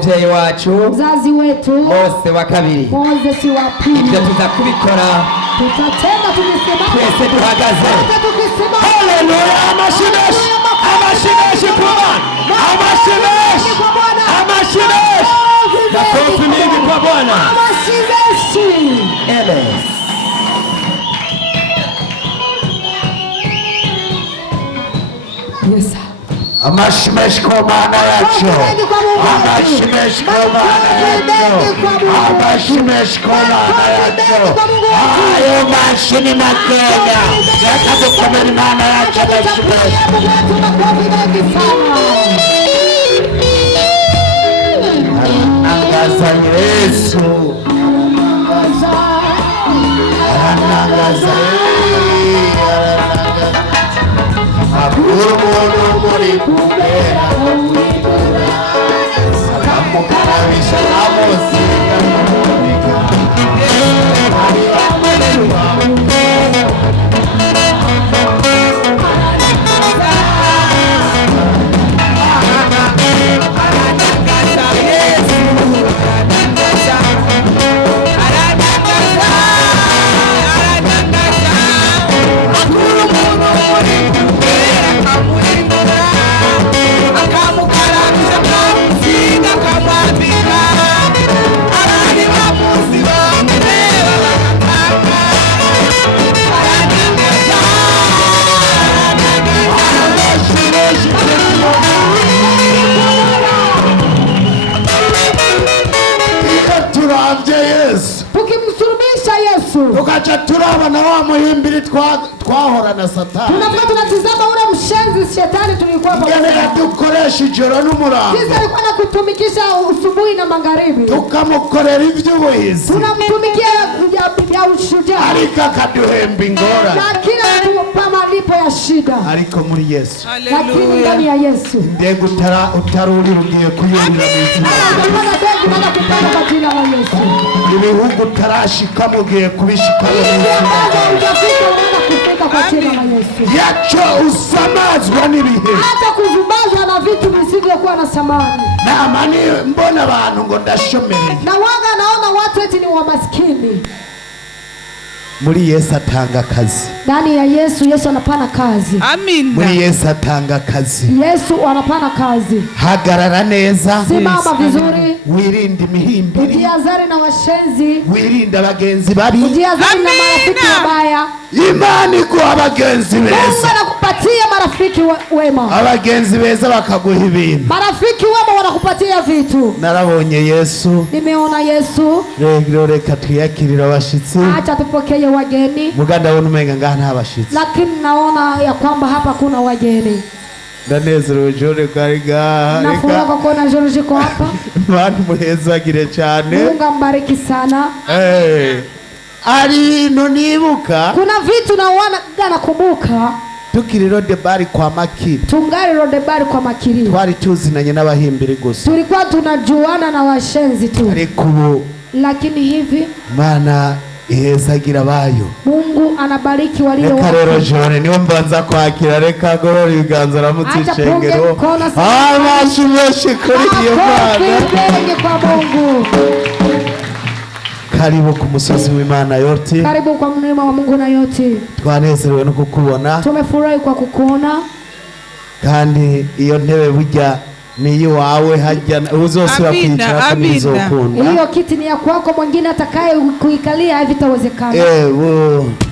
umuvyeyi wacu mzazi wetu Mose wa kabiri. Moses wa pili. Ivyo tuza kubikora Tutatenda tukisema twese duhagaze. tukisema Haleluya! Amashimeshi, amashimeshi kwa Bwana, amashimeshi, amashimeshi. Makofi mengi kwa Bwana. Amashimeshi. Amen. Yes, sir. Amashimeshi kwa maana yacho, amashimeshi kwa maana yacho, amashimeshi kwa maana yacho. Ayo mashini makenya yakadukomera maana yacho amashimeshi. Anangaza Yesu, anangaza Aguru muri kubera kumwigura akamukarabisha amusiga kumubika ari amulewa tukaca turabana wa muhimbiri twahora na Satani. Tunakuwa tunatizama ule mshenzi shetani tulikuwa pamoja. Ngene yadukoresha ijoro n'umurango. Sisi alikuwa anakutumikisha usubuhi na magharibi. Tukamukorera ivy'ubuhizi. Tunamtumikia ya ushujaa. Ariko akaduhemba ingora. Na kila tupa malipo ya shida. Ariko muri Yesu. Lakini ndani ya Yesu. Ndego utaruri ugiye kuyurira n'izina. Tunapanda ndege na kupanda kwa jina la Yesu. Ibihugu tarashika mugiye kubishika yacho usamazwa n'ibihe hata kuzubazwa na vitu visivyokuwa na thamani. Na amani mbona abantu ngo ndashomereye na waga naona watu eti ni wamaskini. Muri Yesu atanga kazi. Ndani ya Yesu, Yesu anapana kazi. Amen. Muri Yesu atanga kazi. Yesu anapana kazi. Hagarara neza. Simama vizuri. Wirinde imihimbiri. Ujihadhari na washenzi. Wirinde abagenzi babi. Ujihadhari na marafiki wabaya. Imani kwa abagenzi beza. Mungu anakupatia marafiki wema. Abagenzi beza bakaguha ibintu. Marafiki wema wanakupatia vitu. Narabonye Yesu. Nimeona Yesu. Reka twiyakirira abashitsi. Acha tupokee wageni. Muganda wonu menga ngaha nta bashitsi. Lakini naona ya kwamba hapa kuna wageni. Ndanezerewe Jone kariga. Nafuraha kwa kuona George kwa hapa. Bantu muhezagire cyane. Mungu ambariki sana. Ari no nibuka. Kuna vitu na kumbuka. Tukiri Rode Bari kwa Makiri. Tungari Rode Bari kwa Makiri. Twari tuzinanye n'abahimbiri gusa. Tulikuwa tunajuana na washenzi tu. Ariko ubu lakini hivi Mana ihezagira bayo. Mungu anabariki walio wake. Reka rero Jone niwe mbanza kwakira reka gorora ibiganza ramutishengero. Abashimeshi kuri iyo Mana. Kwa Mungu. Karibu ku musozi w'Imana yote. Karibu kwa mlima wa Mungu na yote. Twanezerewe no kukubona. Tumefurahi kwa kukuona. Kandi iyo ntebe burya ni wawe hajya uzosura kwicara kamizokunda. Hiyo kiti ni ya kwako, mwingine atakaye kuikalia havitawezekana.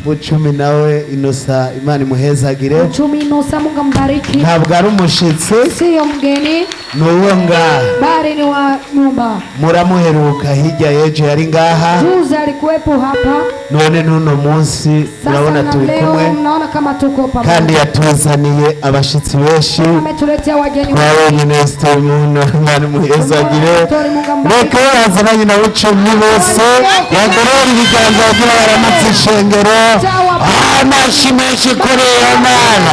Bucumi nawe Inosa Imana imuhezagire. Bucumi Inosa Mungu ambariki. Ntabwo ari umushitsi. Siyo mgeni. Nuwo nga. Bari ni wa nyumba. Muramuheruka hijya yeje yari ngaha. Juzi alikuwepo hapa. None nuno munsi urabona turi kumwe. Naona kama tuko pamoja. Kandi yatuzaniye abashitsi benshi. Ametuletea wageni. Kwa Minister Muno Imana imuhezagire. Reka yazananye na Bucumi bose. Bagorora ibiganza bagira baramatishengero. Amashimeshi kuri iyo Mana.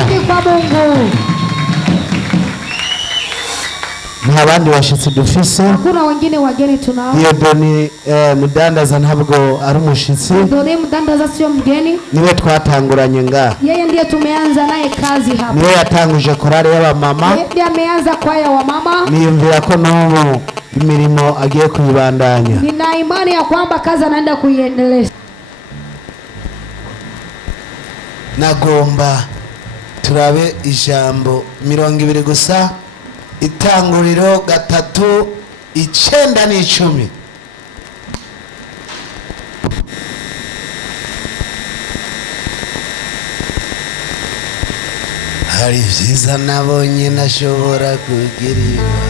Nta bandi bashitsi dufise. Hakuna wengine wageni tunao. Iyo Doni mudandaza ntabwo ari umushitsi. Doni mudandaza sio mgeni. Niwe twatanguranye nga. Yeye ndiye tumeanza naye kazi hapa. Niwe yatanguje korale y'abamama. Yeye ameanza kwaya wa mama. Niyumvira ko n'ubu imirimo agiye kuyibandanya. Nina imani ya kwamba kazi anaenda kuiendeleza. Nagomba turabe ijambo 20 gusa, Itanguriro 3:9 n'10. Hari vyiza nabonye nashobora kugira,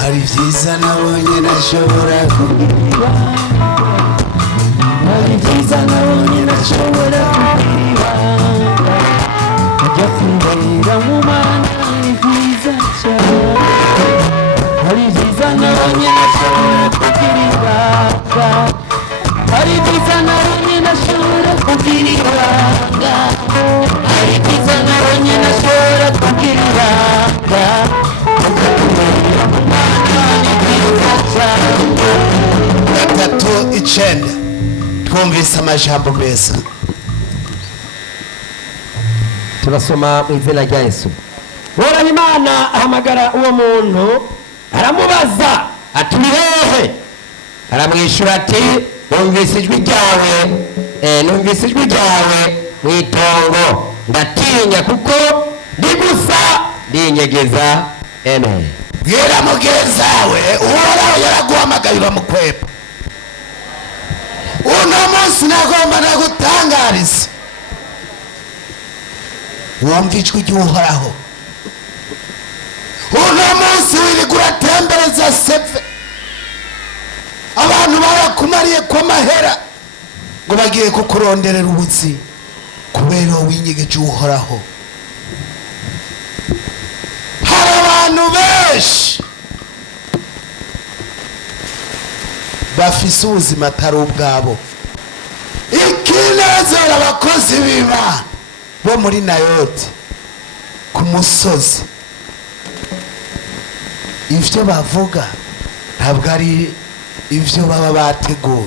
hari vyiza nabonye nashobora kugira, hari vyiza nabonye nashobora kugira, ajya kumbera mu mana ni vyiza cyane, hari vyiza nabonye nashobora kugira, hari vyiza nabonye nashobora kugira, hari vyiza nabonye nashobora kugira, gatatu icenda. Twumvise amajambo meza. turasoma mu izina rya Yesu. Uhoraho Imana ahamagara uwo muntu aramubaza ati uri hehe? Aramwishyura ati numvise ijwi ryawe mu itongo, ndatinya kuko ndi gusa ndinyegeza. Amen. Bwira mugenzi wawe Uhoraho yaraguhamagaye uramukwepa. Uno munsi nagomba nagutangariza, wumva ijwi ry'Uhoraho. Uno munsi wirirwa uratembereza seve, abantu barakumariye kwa mahera ngo bagiye kukuronderera ubuzi kubera winyegeje Uhoraho. Hari abantu benshi bafise ubuzima atari ubwabo. Ikinezera abakozi b'Imana bo muri Nayoti ku musozi, ivyo bavuga ntabwo ari ivyo baba bateguye.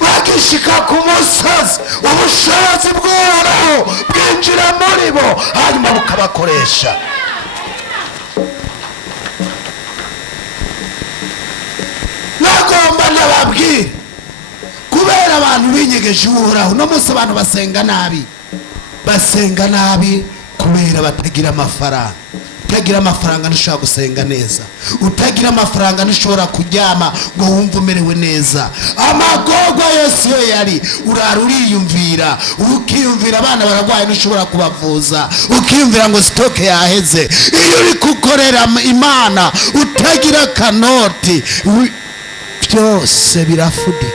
Bagishika ku musozi ubushobozi bw'Uhoraho bwinjira muri bo hanyuma bukabakoresha. Nagomba nababwira, kubera abantu binyegeje Uhoraho no munsi abantu basenga nabi kubera batagira amafaranga. Utagira amafaranga ntushobora gusenga neza, utagira amafaranga ntushobora kuryama ngo wumve umerewe neza. Amagorwa yose yo yari urara uriyumvira, ukiyumvira abana baragwaye ntushobora kubavuza, ukiyumvira ngo sitoke yaheze. Iyo uri gukorera Imana utagira kanoti byose birafudika.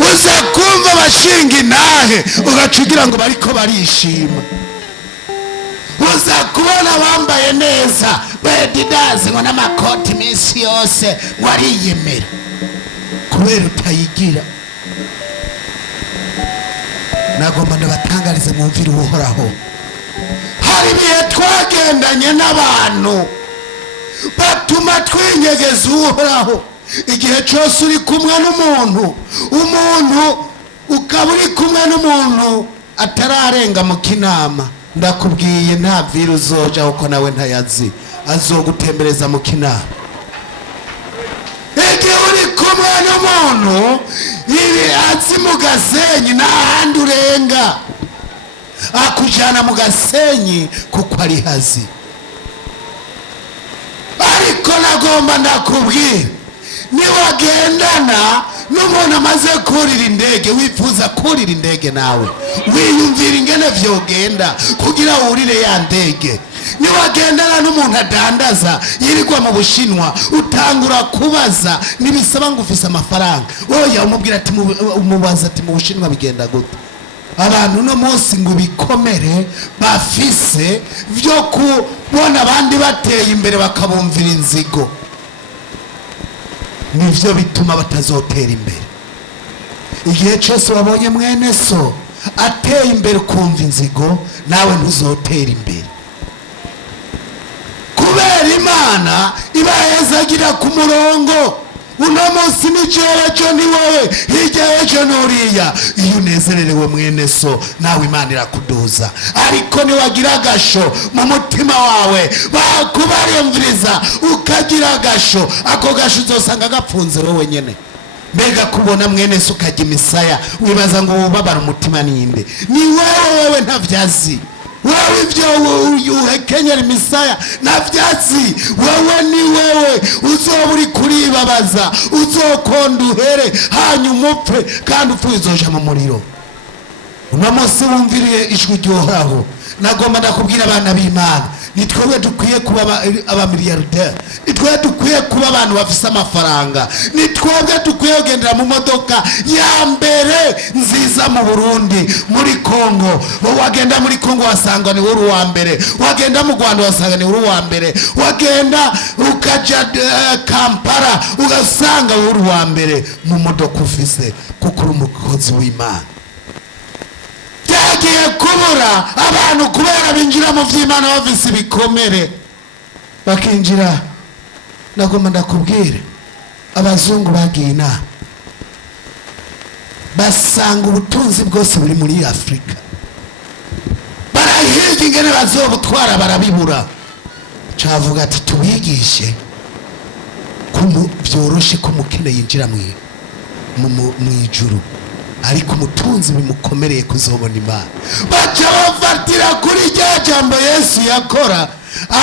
Uza kumva bashinga intahe ugacugira ngo bariko barishima. Uza kubona bambaye neza bedidazi ngo n'amakoti iminsi yose ngo ariyemera kubera utayigira. Nagomba ndabatangarize mwumvire Uhoraho. Hari ibihe twagendanye n'abantu batuma twinyegeza Uhoraho. Igihe cyose uri kumwe n'umuntu, ukaba uri kumwe n'umuntu atararenga mu kinama, ndakubwiye nta viru uzoja uko nawe ntayazi, azogutembereza mu kinama. Igihe uri kumwe n'umuntu azi mu Gasenyi n'ahandi urenga, akujana mu Gasenyi kuko ari hazi. Ariko nagomba ndakubwira, niwagendana n'umuntu amaze kurira indege, wifuza kurira indege nawe wiyumvira ingene vyogenda kugira wurire ya ndege. Niwagendana n'umuntu adandaza yirirwa mu Bushinwa, utangura kubaza nibisaba ngo ufise amafaranga, oya umubwira ati umubaza ati mu Bushinwa bigenda gute. Abantu no munsi ngo bikomere bafise vyo kubona abandi bateye imbere bakabumvira inzigo, nivyo bituma batazotera imbere. Igihe cyose wabonye mwene so ateye imbere kumva inzigo, nawe ntuzotera imbere. Kubera Imana ibahezagira ku murongo, uno munsi ni jewe, ejo ni wowe, hirya ejo nuriya. Iyo unezererewe mwene so, nawe Imana irakuduza. Ariko niwagira agasho mu mutima wawe, bakubariyumviriza ukagira agasho, ako gasho uzosanga gapfunze wowe nyene. Mbega kubona mwene so ukajya imisaya wibaza ngo ubabara umutima ninde? Ni wewe ntavyazi. Wewe ivyo uhekenyera imisaya navyazi. Wewe ni wewe uzoba uri kuribabaza, uzokonda uhere hanyuma upfe, kandi upfuye uzoja mu muriro. Uno munsi wumviriye ijwi ry'Uhoraho, nagomba ndakubwira abana b'Imana, ni twebwe dukwiye kuba abamiliyarderi, ni twebwe dukwiye kuba abantu bafise amafaranga, ni twebwe dukwiye kugendera mu modoka ya mbere nziza mu Burundi, muri Kongo. Wagenda muri Kongo wasanga ni uri wa mbere, wagenda mu Rwanda wasanga ni uri wa mbere, wagenda ukaja Kampala ugasanga uri wa mbere mu modoka ufise, kuko uri umukozi w'Imana. Yagiye kubura abantu kubera binjira mu vy'Imana bafise ibikomere bakinjira. Nagomba ndakubwire, abazungu bagiye inama basanga ubutunzi bwose buri muri Afrika, barahiga ingene bazobutwara barabibura. Cavuga ati tubigishe vyoroshe ko umukene yinjira mw'ijuru, ariko umutunzi bimukomereye kuzobona Imana. Baca bafatira kuri rya jambo Yesu yakora,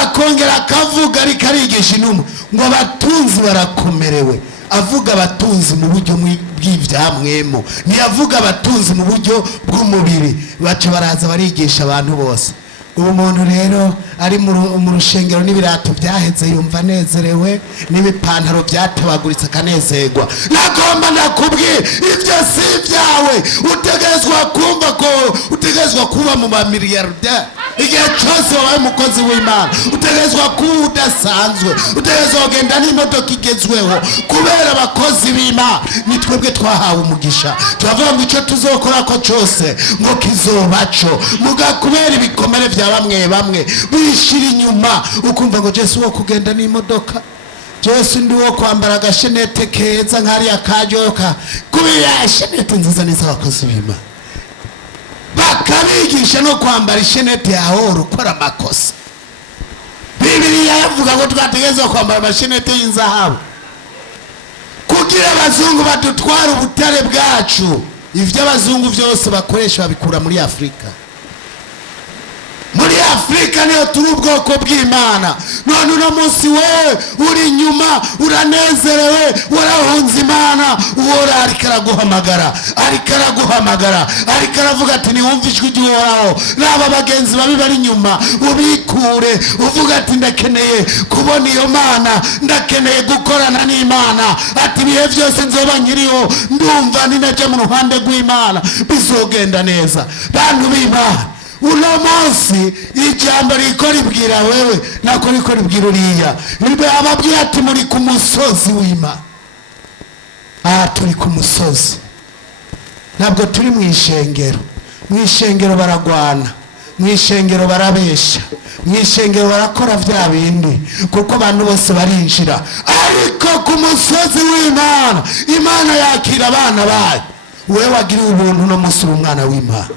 akongera akavuga ariko arigisha intumwa ngo abatunzi barakomerewe. Avuga abatunzi mu buryo bw'ivyamwemo, ntiyavuga abatunzi mu buryo bw'umubiri. Baca baraza barigisha abantu bose. Ubu muntu rero ari mu rushengero n'ibirato byaheze yumva nezerewe, n'ibipantaro byatabaguritse akanezerwa. Nagomba ndakubwira, ivyo si vyawe. Utegezwa kumva ko utegezwa kuba mu bamiliyarderi. Igihe cyose wabaye umukozi w'Imana utegezwa kuba udasanzwe, utegezwa kugenda n'imodoka igezweho kubera abakozi b'Imana. Ni twebwe twahawe umugisha, turavuga ngo icyo tuzokora ko cyose ngo kizobaco. Mugakubera ibikomere vya bamwe bishira inyuma, ukumva ngo Yesu wo kugenda n'imodoka, Yesu ndi wo kwambara agashenete keza nk'ariya kajoka, kubera shenete nziza n'iza abakozi b'Imana. Bakabigisha no kwambara ishenete yaho ukora amakosa. Bibiliya yavuga ngo twategezwa kwambara amashenete y'inzahabu kugira abazungu badutwara ubutare bwacu. Ivyo abazungu vyose bakoresha babikura muri Afrika. Muri Afrika niyo turi ubwoko bw'Imana. None uno munsi wewe uri nyuma, uranezerewe, warahunze Imana. Uwora ariko araguhamagara, ariko aravuga ati niwumva ijwi ry'Uhoraho. N'aba bagenzi babi bari nyuma ubikure, uvuga ati ndakeneye kubona iyo Mana, ndakeneye gukorana n'Imana. Ati ibihe byose nzoba nkiriho ndumva ninaje mu ruhande rw'Imana bizogenda neza. Bantu b'Imana, uno munsi ijambo riko ribwira wewe nako riko ribwira uriya. Nibe ababwira ati muri ku musozi w'Imana. Turi ku musozi, ntabwo turi mu ishengero. Mu ishengero baragwana, mu ishengero barabesha, mu ishengero barakora vya bindi, kuko abantu bose barinjira. Ariko ku musozi w'Imana, Imana yakira abana bayo. Wewe wagiriwe ubuntu no munsi umwana w'Imana.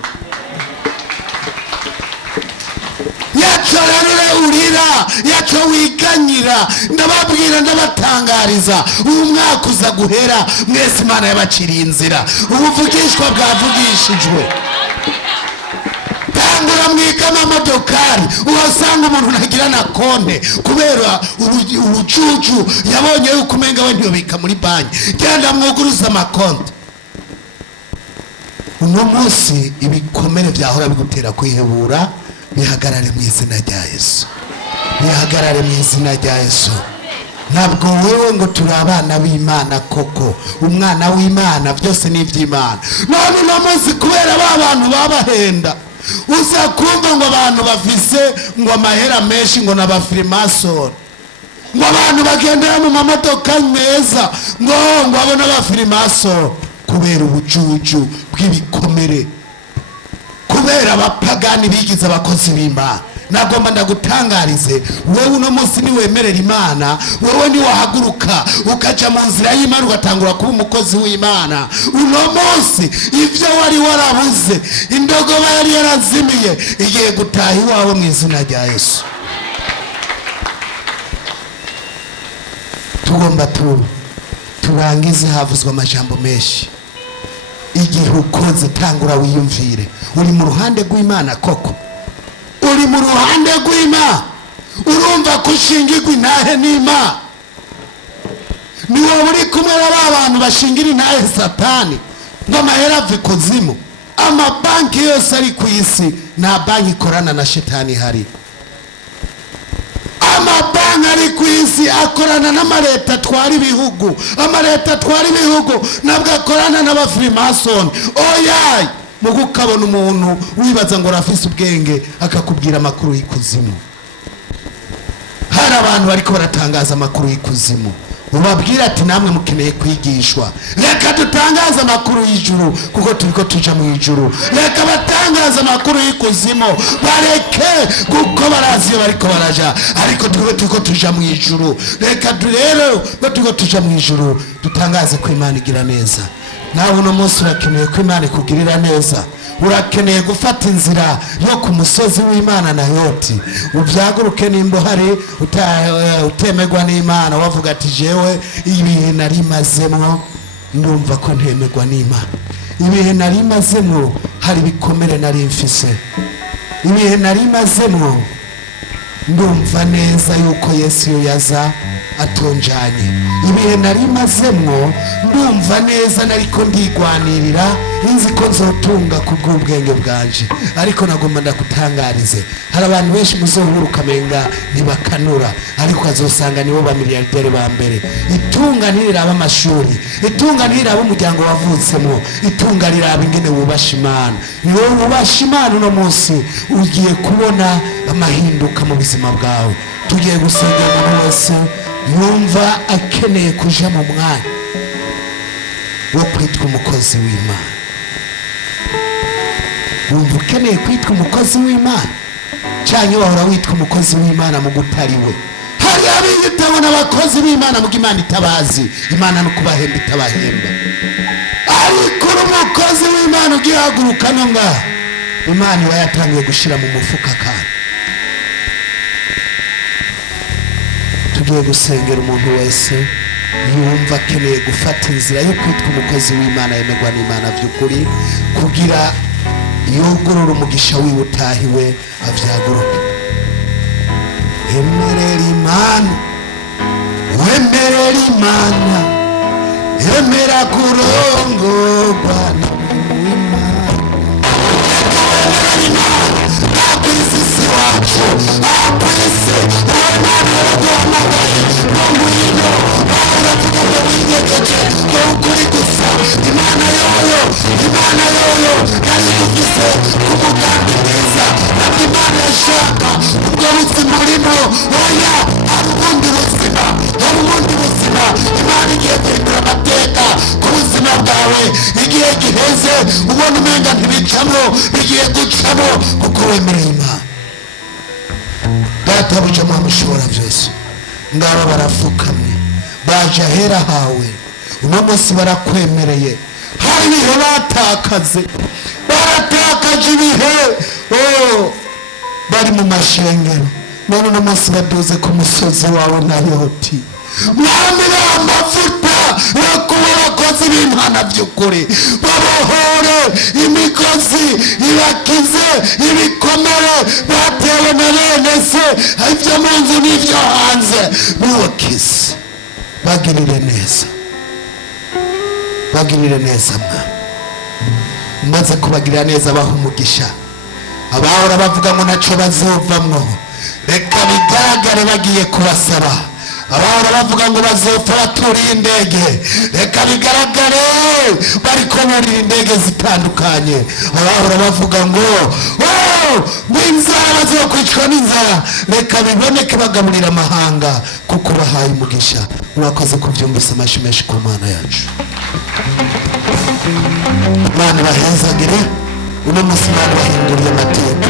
Yaco rero urira, yaco wiganyira. Ndababwira ndabatangariza, uyu mwaka uza guhera mwese Imana yabaciriye inzira. Ubuvugishwa bwavugishijwe. Tangura mwigama amodokari, uhasanga umuntu ntagira na konte kubera ubucucu yabonye yuko umenga we ntiyobika muri banki. Genda mwuguruza amakonte. Uno munsi ibikomere vyahora bigutera kwihebura bihagarare mu izina rya Yesu. Bihagarare mu izina rya Yesu. Ntabwo wewe ngo turi abana b'Imana koko. Umwana w'Imana byose ni iby'Imana. None uno munsi kubera abantu babahenda, uza kumva ngo abantu bafise ngo amahera menshi ngo n'abafirimasoni, ngo abantu bagendera mu mamodoka meza ngo abona abafirimasoni, kubera ubujuju bw'ibikomere, kubera abapagani bigize abakozi b'Imana. nagomba ndagutangarize wewe uno munsi niwemerera Imana, wewe niwahaguruka ukaja mu nzira y'Imana ugatangura kuba umukozi w'Imana, uno munsi ivyo wari warabuze, indogoba yari yarazimiye igiye gutaha iwawe mu izina rya Yesu. Tugomba turangize, havuzwe amajambo menshi. Igihe ukoze tangura wiyumvire, uri mu ruhande rw'Imana koko? Uri mu ruhande rw'Imana? Urumva kushingirwa intahe n'Imana? Ni wowe uri kumwe n'abantu bashingira intahe Satani ngo amahera ave kuzimu? Amabanki yose ari ku isi nta banki ikorana na Shetani hari. Amabanki ari ku isi akorana n'amareta atwara ibihugu. Amareta atwara ibihugu nabwo akorana n'abafrimason. Oyayi, mugo ukabona umuntu wibaza ngo arafise ubwenge akakubwira amakuru y'ikuzimu. Hari abantu bariko baratangaza amakuru y'ikuzimu, ubabwira ati namwe mukeneye kwigishwa. Reka dutangaza amakuru y'ijuru kuko turiko tuja mu ijuru. Reka batangaza amakuru y'ikuzimu, bareke kuko barazi iyo bariko baraja, ariko turiko tuja mu ijuru. Reka rero turiko tuja mu ijuru dutangaze ko Imana igira neza. Nawe uno munsi urakeneye ko Imana ikugirira neza, urakeneye gufata inzira yo ku musozi w'Imana na Yoti, ubyaguruke nimba hari utemegwa n'Imana, wavuga ati jewe ibihe nari mazemwo ndumva ko ntemegwa n'Imana, ibihe nari mazemwo hari bikomere nari mfise, ibihe nari mazemwo ndumva neza yuko Yesu yaza atonjanye, ibihe nari mazemwo ndumva neza nariko ndigwanirira inzi ko nzotunga kubw'ubwenge bwanje. Ariko nagomba ndakutangarize, hari abantu benshi muzohura ukamenga ntibakanura, ariko azosanga nibo ba miliyarderi ba mbere. Itunga ntiraba amashuri, itunga ntiraba umuryango wavutsemo, itunga riraba ingene wubasha Imana. Niwe wubasha Imana uno munsi ugiye kubona amahinduka mu buzima bwawe. Tugiye gusengera umuntu wese yumva akeneye kuja mu mwanya wo kwitwa umukozi w'Imana. Wumva ukeneye kwitwa umukozi w'Imana, canke wahora witwa umukozi w'Imana mu gutariwe? Hari abiyitaho n'abakozi b'Imana mu Imana itabazi, Imana no kubahemba itabahemba. Ariko umukozi w'Imana ugihaguruka no ngaha, Imana iba yatangiye gushira mu mufuka kandi. Tugiye gusengera umuntu wese yumva akeneye gufata inzira yo kwitwa umukozi w'Imana, yemegwa n'Imana by'ukuri, kugira yugurura umugisha wiwe utahiwe avyaguruke. Emerera Imana, wemerera Imana, emera kurongorwa n'Imana. Akwisi wacu, akwisi Imana yaduhamagaye n'umuriro, baravuga winyegeje n'ukuri gusa. Imana yoyo yari dufise kumugambi mwiza, nabwo Imana yashaka ubwo buzima urimo. Oya, hari ubundi buzima, hari ubundi buzima. Imana igiye guhindura amateka ku buzima bwawe. Igihe giheze ubona umenga ntibicamo, bigiye gucamo kuko wemereye Imana. Databuja Mana ushobora byose, ngabo barafukamye baje ahera hawe, uno munsi barakwemereye. Hari ibihe baratakaje ibihe, bari mu mashengero, none uno munsi baduze ku musozi wawe na Yoti. Mwami amavuta yo kuba abakozi b'Imana by'ukuri, babohore imigozi, ibakize ibikomere batewe na bene se, ibyo mu nzu n'ibyo hanze, bibakize. Bagirire neza, bagirire neza Mwami. Umaze kubagirira neza baha umugisha. Abahora bavuga ngo ntaco bazovamwo, reka bigaragare bagiye kubasaba. Abahora bavuga ngo bazopfa baturiye indege, reka bigaragare bariko burira indege zitandukanye. Abahora bavuga ngo n'inzara bazokwicwa n'inzara, reka biboneke bagaburira amahanga kuko bahaye umugisha. Urakoze kuvyumvisa amashi menshi ku Mana yacu. Mana bahezagire, uno musi Mana bahinduriye amateka.